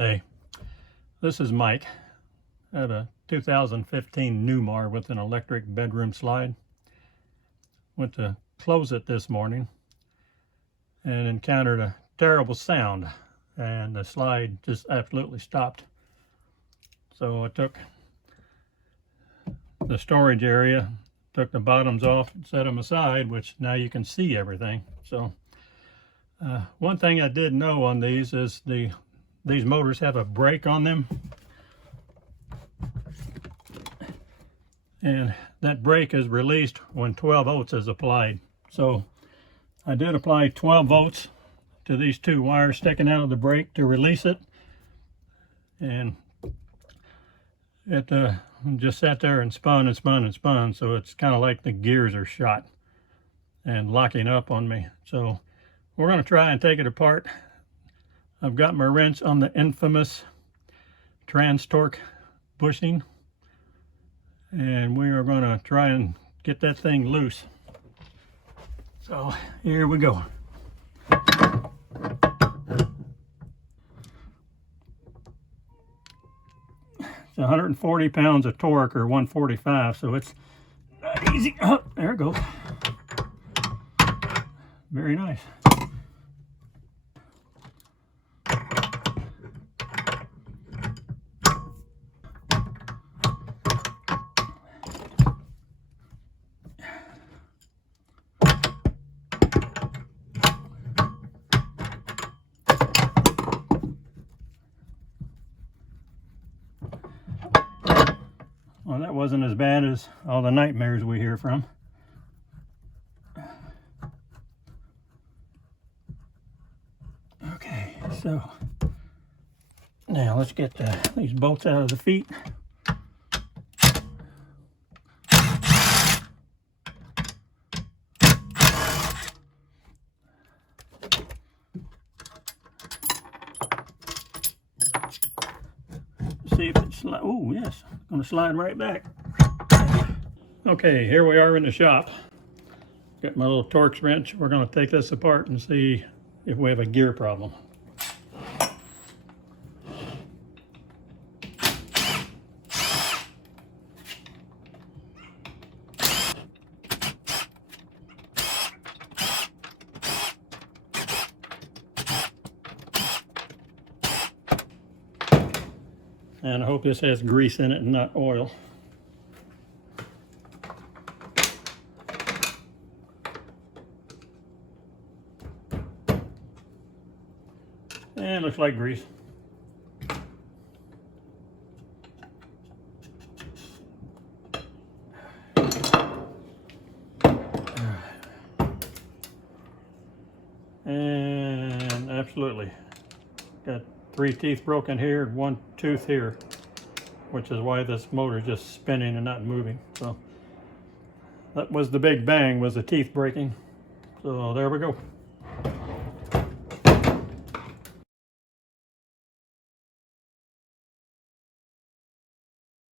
Hey, this is Mike. I have a 2015 Newmar with an electric bedroom slide. Went to close it this morning and encountered a terrible sound, and the slide just absolutely stopped. So I took the storage area, took the bottoms off and set them aside, which now you can see everything. So one thing I did know on these is these motors have a brake on them, and that brake is released when 12 volts is applied. So I did apply 12 volts to these two wires sticking out of the brake to release it, and it just sat there and spun and spun and spun. So it's kind of like the gears are shot and locking up on me. So we're going to try and take it apart. I've got my wrench on the infamous trans torque bushing, and we are going to try and get that thing loose. So here we go. It's 140 pounds of torque, or 145, so it's not easy. Oh, there it goes. Very nice. Well, that wasn't as bad as all the nightmares we hear from. Okay, so now let's get these bolts out of the feet. See if it's slide. Oh yes, it's going to slide right back. Okay, here we are in the shop. Got my little Torx wrench. We're going to take this apart and see if we have a gear problem. And I hope this has grease in it and not oil. And looks like grease. And absolutely. Got 3 teeth broken here, 1 tooth here, which is why this motor is just spinning and not moving. So that was the big bang, was the teeth breaking. So there we go.